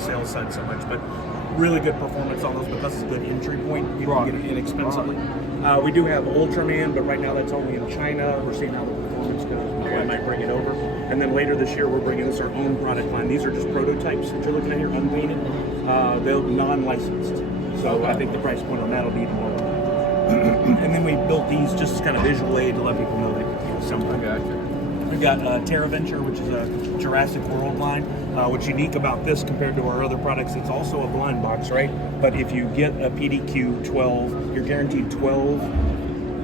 the sales side so much, but really good performance on those because it's a good entry point. You can get it inexpensively. We do have Ultraman, but right now that's only in China. We're seeing how the performance goes. I might bring it over. And then later this year, we're bringing this our own product line. These are just prototypes that you're looking at here, unpainted. They're non-licensed. So I think the price point on that will be even lower. And then we built these just as kind of visual aid to let people know that something. We've got TerraVenture, which is a Jurassic World line. What's unique about this compared to our other products, it's also a blind box, right? But if you get a PDQ 12, you're guaranteed 12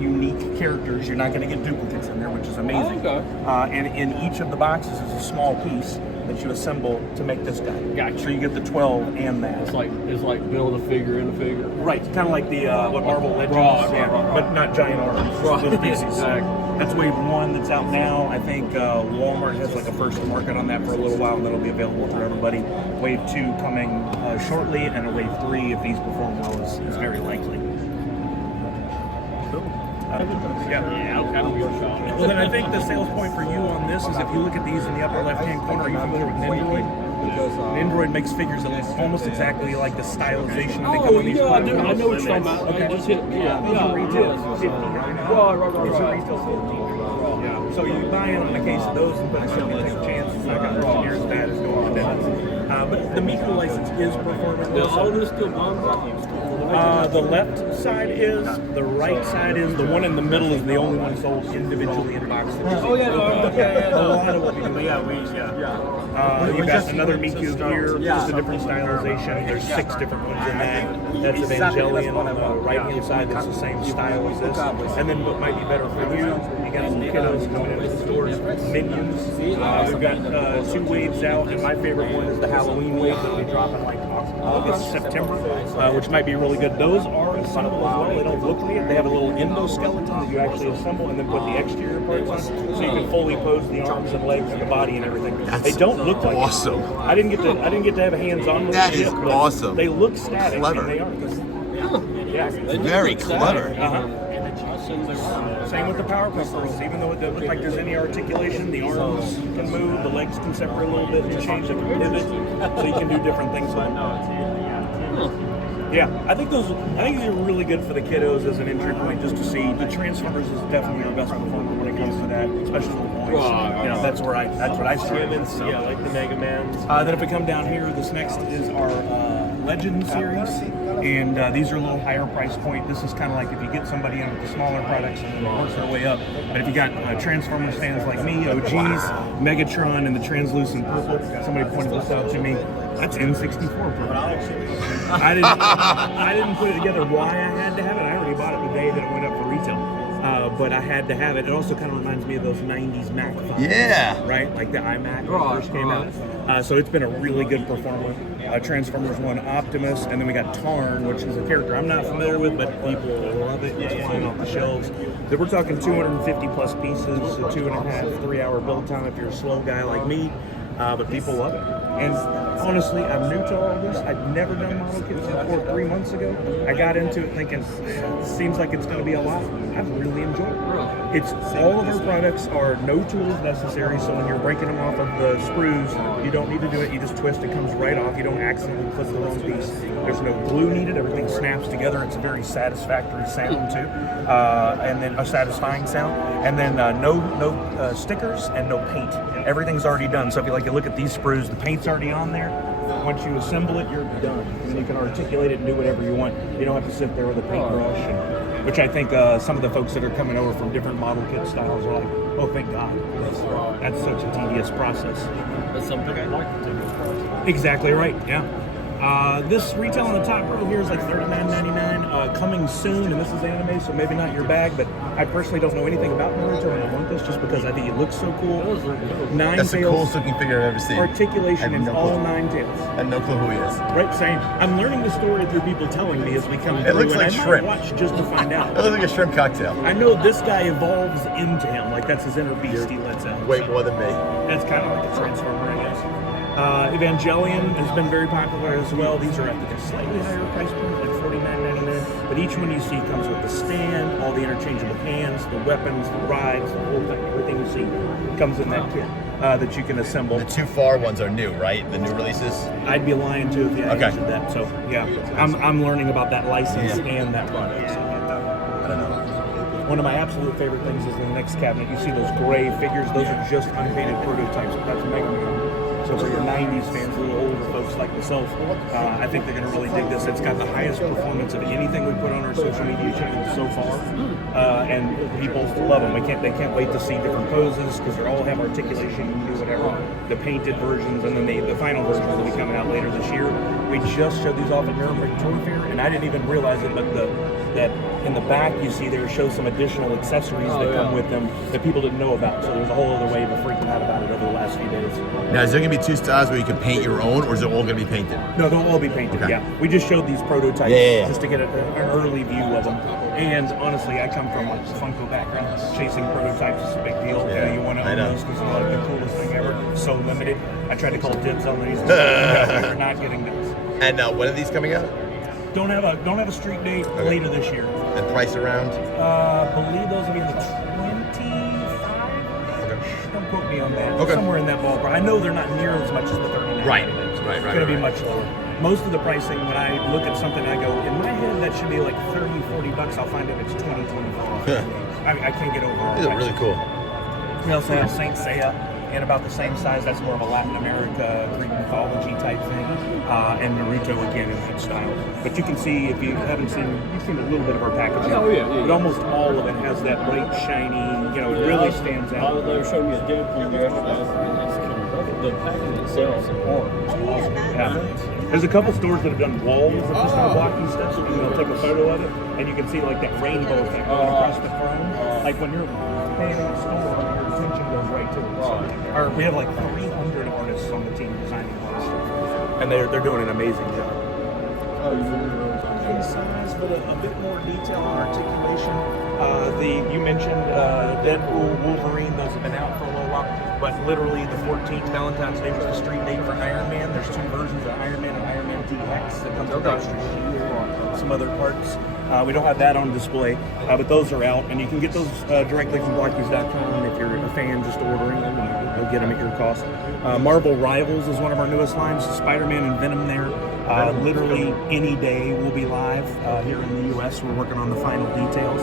unique characters. You're not going to get duplicates in there, which is amazing. And in each of the boxes is a small piece that you assemble to make this guy. Gotcha. So you get the 12 and that. It's like build a figure in a figure. Right, kind of like the what Marvel Legends, but not giant arms. Little pieces. Exactly. That's wave 1 that's out now. I think Walmart has like a first to market on that for a little while, and that'll be available for everybody. Wave 2 coming shortly, and a wave 3, if these perform well, is very likely. Well, then I think the sales point for you on this is if you look at these in the upper left-hand corner, are you familiar with Nendoroid? Nendoroid makes figures that look almost exactly like the stylization that they come in these platforms. I know what you're talking about. Okay. Just hit, Retail is $50 right now. These are retail $15. So you buy in on a case of those, but I certainly take a chance. It's not going to hurt near as bad as going on down. But the Miku license is performing well. All this still bombs. The left side is, the right side is, the one in the middle is the only one sold individually in boxes. Oh yeah, A lot of what we do. You've got another Miku here, just a different stylization. There's 6 different ones in that. That's Evangelion on the right-hand side. That's the same style as this. And then what might be better for you, you got some kiddos coming into the stores, Minions. We've got 2 waves out, and my favorite one is the Halloween wave that we drop in like August, September, which might be really good. Those are assembled as well. They don't look weird. They have a little endoskeleton that you actually assemble and then put the exterior parts on, so you can fully pose the arms and legs and the body and everything. They don't look like awesome. I didn't get to have a hands-on with that it. Is awesome. They look static. Clever. And they are. Yeah. Very clever. Same with the Powerpuff Girls. Even though it doesn't look like there's any articulation, the arms can move, the legs can separate a little bit to change, they can pivot, so you can do different things with them. Yeah, I think these are really good for the kiddos as an entry point, just to see. The Transformers is definitely our best performer when it comes to that, especially the boys. That's what I started. So. Yeah, like the Mega Mans. Then if we come down here, this next is our Legend series, and these are a little higher price point. This is kind of like if you get somebody in with the smaller products and then works their way up. But if you got Transformers fans like me, OGs, Megatron, and the translucent purple, somebody pointed this out to me. That's N64 purple. I didn't put it together why I had to have it. I already bought it the day that it went up for retail. But I had to have it. It also kind of reminds me of those 90s Mac phones. Yeah. Right? Like the iMac when it first came out. So it's been a really good performer. Transformers 1 Optimus, and then we got Tarn, which is a character I'm not familiar with, but people love it. It's flying off the shelves. Then we're talking 250 plus pieces, a 2.5, 3 hour build time if you're a slow guy like me. But people love it. And honestly, I'm new to all this. I'd never done model kits before 3 months ago. I got into it thinking, it seems like it's going to be a lot. I've really enjoyed it. It's all of our products are no tools necessary, so when you're breaking them off of the screws, you don't need to do it. You just twist, it comes right off. You don't accidentally clip the wrong piece. There's no glue needed. Everything snaps together. It's a very satisfactory sound too, and then a satisfying sound. And then no stickers and no paint. Everything's already done. So if you look at these sprues, the paint's already on there. Once you assemble it, you're done. And then you can articulate it and do whatever you want. You don't have to sit there with a paintbrush, which I think some of the folks that are coming over from different model kit styles are like, oh, thank God. That's such a tedious process. That's something I like to do. Exactly right, yeah. This retail on the top row here is like $39.99. Coming soon, and this is anime, so maybe not your bag, but I personally don't know anything about Naruto, and I want this just because I think it looks so cool. That's the coolest looking figure I've ever seen. Articulation in all 9 tails. I have no clue who he is. Right, same. I'm learning the story through people telling me as we come through. It looks like and I shrimp. might watch just to find out. It looks like a shrimp cocktail. I know this guy evolves into him, like that's his inner beast he lets out. Way more than me. That's kind of like a transformer, I guess. Evangelion has been very popular as well. These are at a slightly higher price point, like $49.99. But each one you see comes with the stand, all the interchangeable hands, the weapons, the rides, the whole thing. Everything you see comes in that kit. that you can assemble. The 2 far ones are new, right? The new releases? I'd be lying too if I Okay. answered that. So yeah, I'm learning about that license Yeah. and that product. So, I don't know. one of my absolute favorite things is in the next cabinet. You see those gray figures; those are just unpainted prototypes. That's Mega Man. So for your 90s fans, a little older folks like myself, I think they're going to really dig this. It's got the highest performance of anything we put on our social media channel so far, and people love them. They can't wait to see different poses because they all have articulation. You can do whatever. The painted versions, and then the final versions will be coming out later this year. We just showed these off at Nuremberg Tour Fair, and I didn't even realize it, but that in the back you see there shows some additional accessories that come with them that people didn't know about. So there's a whole other wave of freaking out about it over the last few days. Now, is there going to be 2 styles where you can paint your own, or is it all going to be painted? No, they'll all be painted. Okay. Yeah, we just showed these prototypes just to get an early view of them. And honestly, I come from like the Funko background. Chasing prototypes is a big deal. Yeah, You want to I own know. those because they're the coolest thing ever. So limited. I tried to call dibs on these. We're not getting those. And when are these coming out? Don't have a street date later this year. And price around? Believe those will be in the 25. Don't quote me on that. Okay. Somewhere in that ballpark. I know they're not near as much as the 39. Right. It's Right. going to be much lower. Most of the pricing, when I look at something, I go, in my head, that should be like 30, 40 bucks. I'll find out it's 20, 25. I can't get over all These are that. really cool. We also have Saint Seiya in about the same size. That's more of a Latin America, Greek mythology type thing. And Naruto again in that style. But you can see, if you haven't seen, you've seen a little bit of our packaging. Oh, yeah. But almost all of it has that bright, shiny, it really stands out. They were showing me a Deadpool yesterday. The package itself is orange. Yeah. There's a couple stores that have done walls of just blocking stuff, and they'll take a photo of it, and you can see like that rainbow effect going across the throne. Like when you're paying in the store, your attention goes right to it. We have like 300 artists on the team designing all this stuff, and they're doing an amazing job. In size, but a bit more detail and articulation. You mentioned Deadpool, Wolverine; those have been out for a little while. But literally, the 14th Valentine's Day was the street date for Iron Man. There's 2 versions of Iron Man and Iron Man DX that comes with extra shield or some other parts. We don't have that on display, but those are out, and you can get those directly from Blokees.com if you're a fan just ordering them. You'll get them at your cost. Marvel Rivals is one of our newest lines. Spider-Man and Venom there. Literally any day we'll be live here in the U.S. We're working on the final details.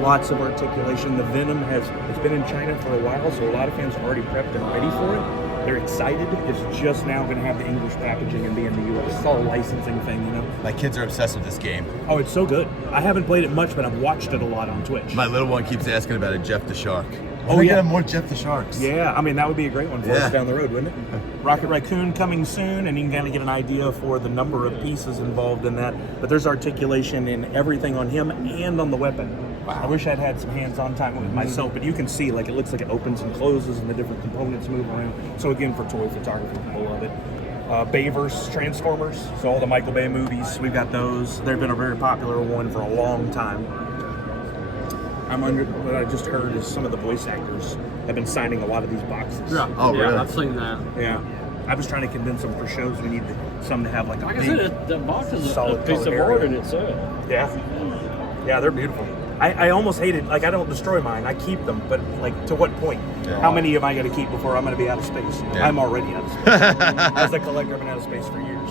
Lots of articulation. The Venom it's been in China for a while, so a lot of fans are already prepped and ready for it. They're excited. It's just now going to have the English packaging and be in the U.S. It's all a licensing thing, My kids are obsessed with this game. Oh, it's so good. I haven't played it much, but I've watched it a lot on Twitch. My little one keeps asking about it, Jeff the Shark. Oh, yeah. Get more Jeff the Sharks. Yeah, I mean, that would be a great one for Yeah. us down the road, wouldn't it? Rocket Raccoon coming soon, and you can kind of get an idea for the number of pieces involved in that. But there's articulation in everything on him and on the weapon. Wow. I wish I'd had some hands-on time with myself, but you can see, like, it looks like it opens and closes and the different components move around. So again, for toy photography, people love it. Bayverse Transformers, so all the Michael Bay movies, we've got those. They've been a very popular one for a long time. What I just heard is some of the voice actors have been signing a lot of these boxes. Yeah. Oh, really? Yeah, I've seen that. Yeah. I was trying to condense them for shows. We need some to have like a Like I big, said, the box is a solid piece of colored art area. in itself. Yeah. Yeah, they're beautiful. I almost hate it. Like, I don't destroy mine. I keep them. But, like, to what point? Yeah. How many am I going to keep before I'm going to be out of space? Yeah. I'm already out of space. As a collector, I've been out of space for years.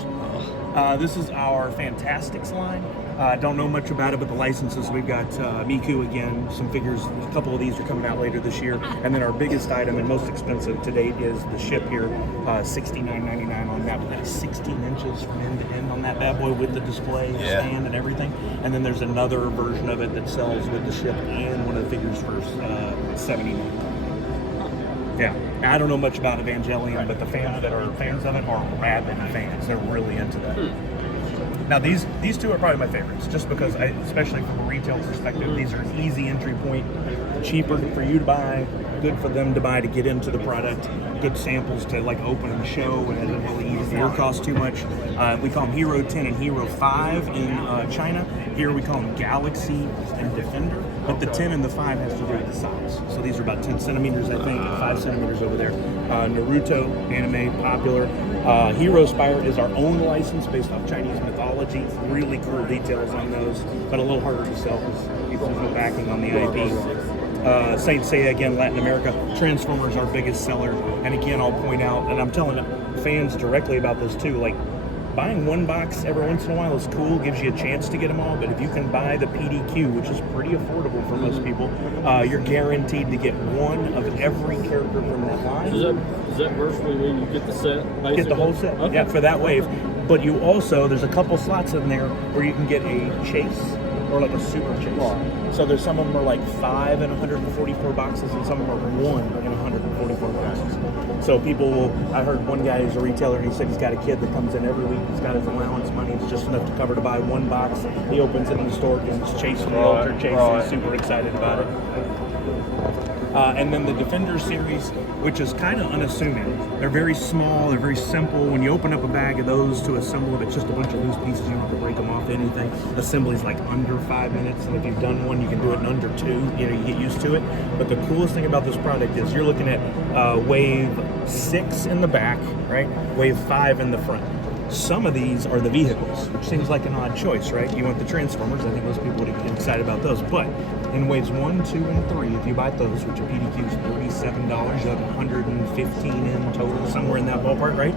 This is our Fantastics line. I don't know much about it, but the licenses, we've got Miku again, some figures. A couple of these are coming out later this year. And then our biggest item and most expensive to date is the ship here, $69.99 on that. We've got 16 inches from end to end on that bad boy with the display stand and everything. And then there's another version of it that sells with the ship and one of the figures for $79. Yeah, I don't know much about Evangelion, but the fans that are fans of it are rabid fans. They're really into that. Now these 2 are probably my favorites, just because, especially from a retail perspective, these are an easy entry point, cheaper for you to buy, good for them to buy to get into the product, good samples to like open and show, and it doesn't really eat your cost too much. We call them Hero 10 and Hero 5 in China. Here we call them Galaxy and Defender, but the 10 and the 5 has to do with the size. So these are about 10 centimeters, I think, and 5 centimeters over there. Naruto, anime, popular. Hero Spire is our own license based off Chinese mythology. Really cool details on those, but a little harder to sell because there's no backing on the IP. Saint Seiya, again, Latin America. Transformers, our biggest seller. And again, I'll point out, and I'm telling fans directly about this too, like, buying one box every once in a while is cool, gives you a chance to get them all, but if you can buy the PDQ, which is pretty affordable for most people, you're guaranteed to get one of every character from that line. Does that virtually mean you get the set? Basically? Get the whole set, Okay. yeah, for that wave. But you also, there's a couple slots in there where you can get a chase or like a super chase. So there's some of them are like 5 in 144 boxes, and some of them are 1 in 144 boxes. So people will, I heard one guy who's a retailer, and he said he's got a kid that comes in every week. He's got his allowance money. It's just enough to cover to buy one box. He opens it in the store, and he's chasing the Ultra Chase. He's super excited about it. And then the Defender series, which is kind of unassuming. They're very small, they're very simple. When you open up a bag of those to assemble it, it's just a bunch of loose pieces. You don't have to break them off anything. Assembly's like under 5 minutes, and if you've done one, you can do it in under 2. You know, you get used to it. But the coolest thing about this product is you're looking at wave 6 in the back, right? Wave 5 in the front. Some of these are the vehicles, which seems like an odd choice, right? You want the Transformers. I think most people would get excited about those. But in waves 1, 2, and 3, if you buy those, which are PDQs, $37, you have 115 in total, somewhere in that ballpark, right?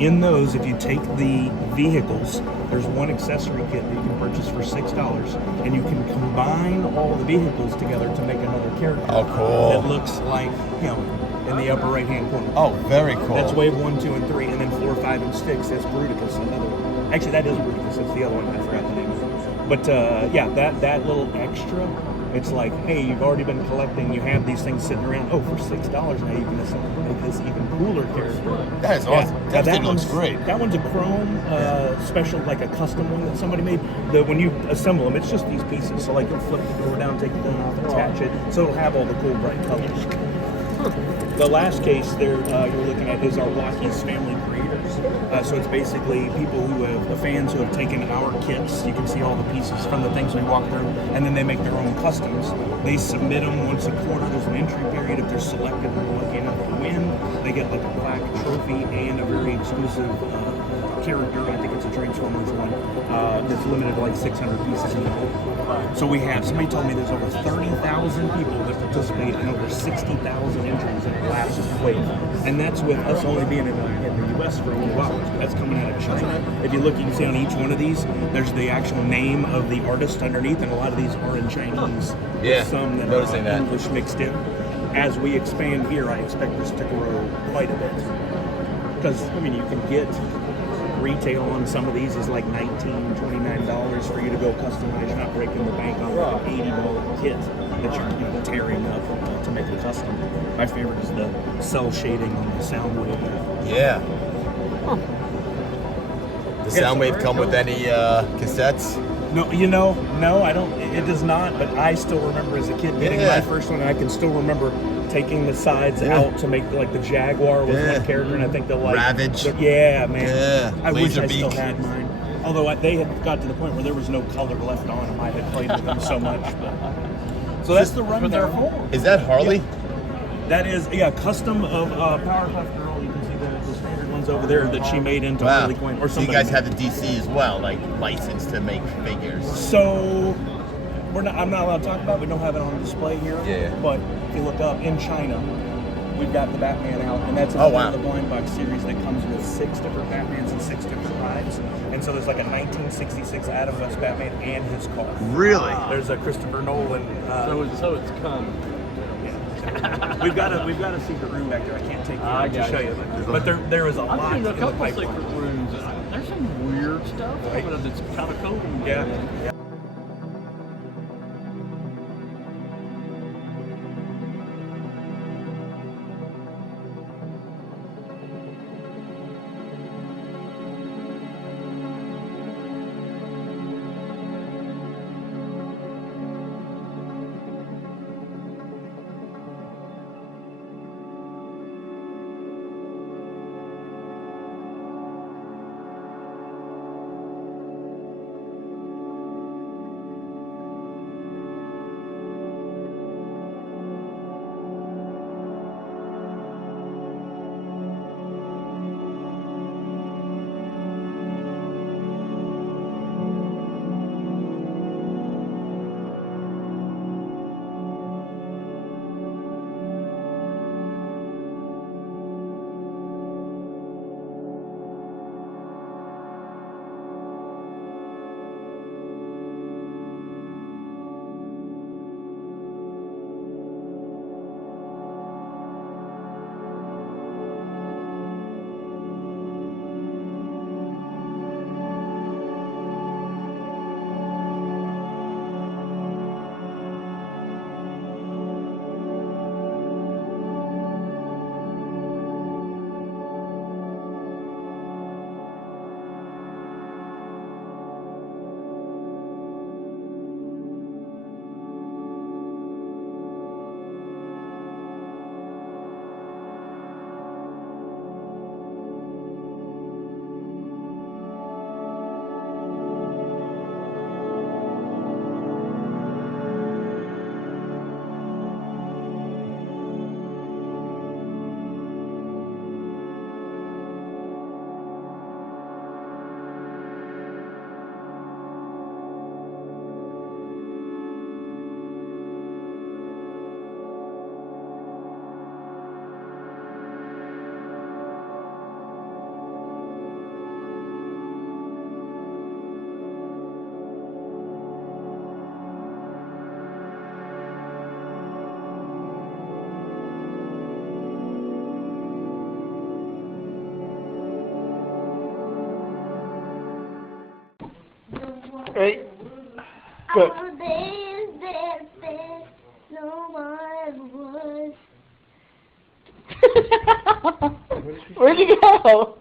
In those, if you take the vehicles, there's one accessory kit that you can purchase for $6, and you can combine all the vehicles together to make another character. Oh, cool. That looks like him in the upper right-hand corner. Oh, very cool. That's wave 1, 2, and 3, and then 4, 5, and 6. That's Bruticus, another one. Actually, that is Bruticus. That's the other one. I forgot the name of it. But yeah, that little extra, it's like, hey, you've already been collecting. You have these things sitting around. Oh, for $6 now you can make this even cooler character. That is awesome. Yeah. That thing looks great. That one's a chrome special, like a custom one that somebody made. When you assemble them, it's just these pieces. So like you'll flip the door down, take the gun off, attach it. So it'll have all the cool bright colors. The last case there you're looking at is our Blokees family creators. So it's basically people who have, fans who have taken our kits. You can see all the pieces from the things we walk through, and then they make their own customs. They submit them once a quarter. There's an entry period. If they're selected and lucky enough to win, they get like a plaque, trophy, and a very exclusive character. I think it's a Transformers one that's limited to like 600 pieces in the whole. So we have, somebody told me there's over 30,000 people that participate in over 60,000 entries in the last wave. And that's with us only being in the US for a little while. That's coming out of China. If you look, you can see on each one of these, there's the actual name of the artist underneath, and a lot of these are in Chinese. Yeah, some that noticing are that. English mixed in. As we expand here, I expect this to grow quite a bit. Because, I mean, you can get retail on some of these is like $19, $29 for you to go customize. You're not breaking the bank on like an $80 kit that you're tearing up to make a custom. My favorite is the cell shading on the sound wave. Yeah. Does Soundwave come with any cassettes? No, I don't. It does not. But I still remember as a kid getting my first one. And I can still remember taking the sides out to make like the Jaguar with one character, and I think the like Ravage. Man. Yeah. I wish I Laserbeak. still had mine. Although they had got to the point where there was no color left on them. I had played with them so much. So that's the run there. Is that Harley? Yeah. That is custom of Powerpuff Girl. You can see the standard ones over there that she made into Harley Quinn. Or so you somebody guys have the DC as well, like licensed to make figures. So I'm not allowed to talk about it. We don't have it on display here. Yeah. But if you look up in China, we've got the Batman out, and that's another the blind box series that comes with 6 different Batmans and 6 different rides. And so there's like a 1966 Adam West Batman and his car. Really? There's a Christopher Nolan. So it's come. Yeah. We've got a secret room back there. I can't take you to show you, but there is a lot I've in seen a the couple pipeline. secret rooms. There's some weird stuff, but it's kind of cool. Yeah. Ready? Go. Where'd you go?